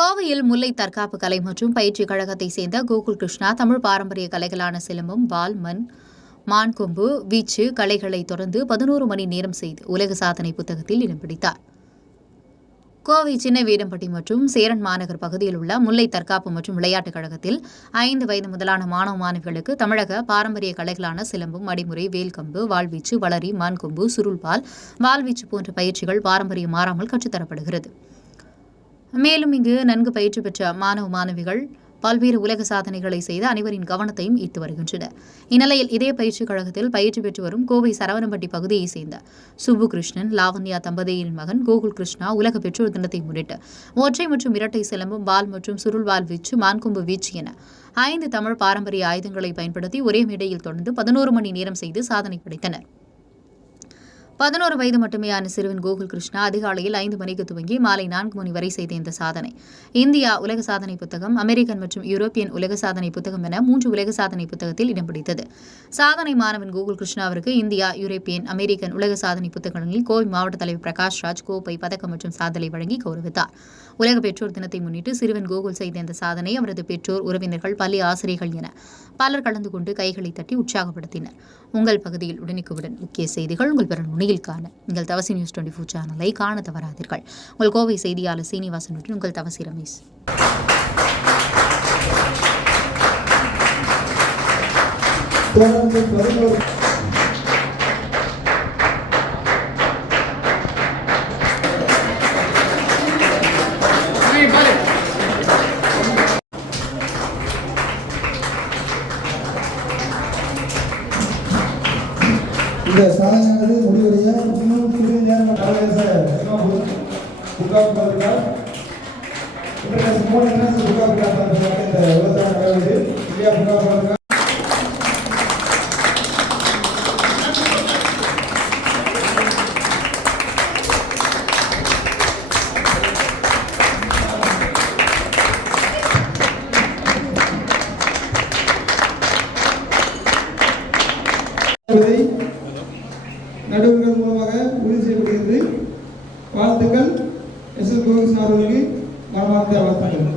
கோவையில் முல்லை தற்காப்பு கலை மற்றும் பயிற்சி கழகத்தை சேர்ந்த கோகுல் கிருஷ்ணா தமிழ் பாரம்பரிய கலைகளான சிலம்பம், வால், மண், மான்கொம்பு வீச்சு கலைகளை தொடர்ந்து 11 மணி நேரம் செய்து உலக சாதனை புத்தகத்தில் இடம் பிடித்தார். கோவை சின்ன வீடம்பட்டி மற்றும் சேரன் மாநகர் பகுதியில் உள்ள முல்லை தற்காப்பு மற்றும் விளையாட்டுக் கழகத்தில் 5 வயது முதலான மாணவ மாணவிகளுக்கு தமிழக பாரம்பரிய கலைகளான சிலம்பம், அடிமுறை, வேல்கம்பு, வாழ்வீச்சு, வளரி, மான்கொம்பு, சுருள்பால், வால்வீச்சு போன்ற பயிற்சிகள் பாரம்பரியம் மாறாமல் கற்றுத்தரப்படுகிறது. மேலும் இங்கு நன்கு பயிற்சி பெற்ற மாணவ மாணவிகள் பல்வேறு உலக சாதனைகளை செய்து அனைவரின் கவனத்தையும் ஈர்த்து வருகின்றனர். இந்நிலையில் இதே பயிற்சி கழகத்தில் பயிற்சி பெற்று வரும் கோவை சரவணம்பட்டி பகுதியைச் சேர்ந்த சுப்பு கிருஷ்ணன், லாவண்யா தம்பதியின் மகன் கோகுல் கிருஷ்ணா உலக பெற்றோர் தினத்தை முன்னிட்டு ஒற்றை மற்றும் இரட்டை சிலம்பம், பால் மற்றும் சுருள்வால் வீச்சு, மான்கொம்பு வீச்சு என 5 தமிழ் பாரம்பரிய ஆயுதங்களை பயன்படுத்தி ஒரே மேடையில் தொடர்ந்து 11 மணி நேரம் செய்து சாதனை படைத்தனர். 11 வயது மட்டுமேயான சிறுவன் கோகுல் கிருஷ்ணா அதிகாலையில் 5 மணிக்கு துவங்கி மாலை 4 மணி வரை செய்த இந்த சாதனை இந்தியா உலக சாதனை புத்தகம், அமெரிக்கன் மற்றும் யூரோப்பியன் உலக சாதனை புத்தகம் என 3 உலக சாதனை புத்தகத்தில் இடம் பிடித்தது. சாதனை மாணவன் கோகுல் கிருஷ்ணாவிற்கு இந்தியா, யூரோப்பியன், அமெரிக்கன் உலக சாதனை புத்தகங்களில் கோவை மாவட்ட தலைவர் பிரகாஷ் ராஜ் கோப்பை, பதக்கம் மற்றும் சாதனை வழங்கி கௌரவித்தார். உலக பெற்றோர் தினத்தை முன்னிட்டு சிறுவன் கோகுல் செய்த இந்த சாதனை அவரது பெற்றோர், உறவினர்கள், பள்ளி ஆசிரியர்கள் என பலர் கலந்து கொண்டு கைகளை தட்டி உற்சாகப்படுத்தினர். உங்கள் பகுதியில் உடனுக்குடன் முக்கிய செய்திகள் உங்கள் பிற நுனியில் காண உங்கள் தவசி நியூஸ் 24 சேனலை காண தவறாதீர்கள். உங்கள் கோவை செய்தியாளர் சீனிவாசனுடன் உங்கள் தவசி ரமேஷ். இந்த சாதனையானது முடிவடைய இன்னும் சிறிது நேரம் நடுவர்கள் மூலமாக உறுதி செய்யப்படுகிறது. வாழ்த்துக்கள். எஸ்.எல். கோகிருஷ்ணன் அவர்களுக்கு மனமார்ந்த வாழ்த்துக்கள்.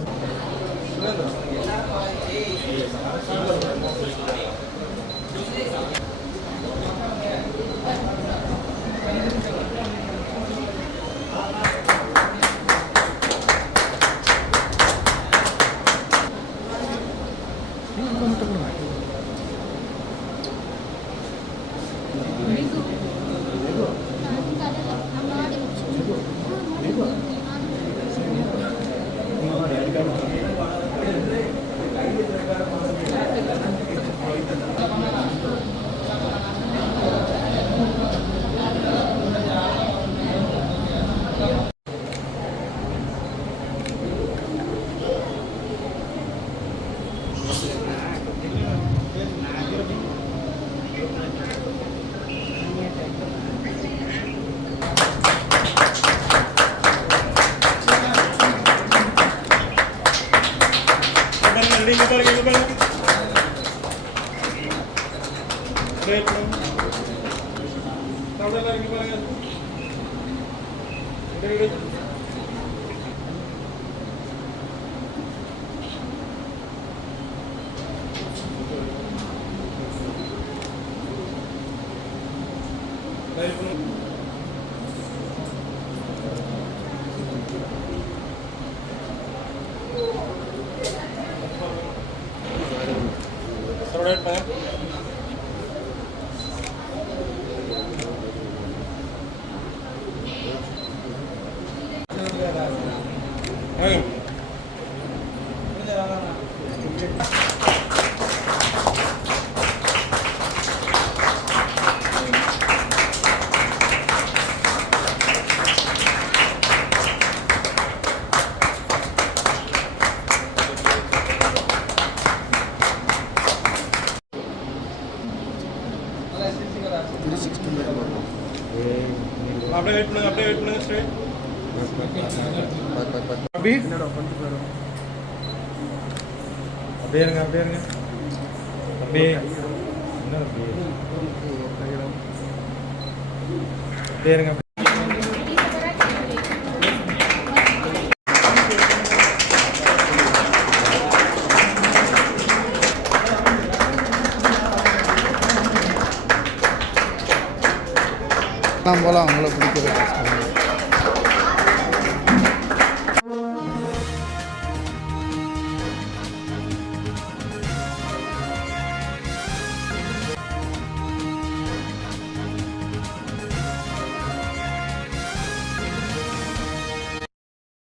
அப்படியே வெயிட் பண்ணுங்க ஸ்ட்ரெயிட் அப்படியே இருங்க அப்படியே என்ன அப்படியே இருங்க போகலாம் உங்களை பிடிக்கிறது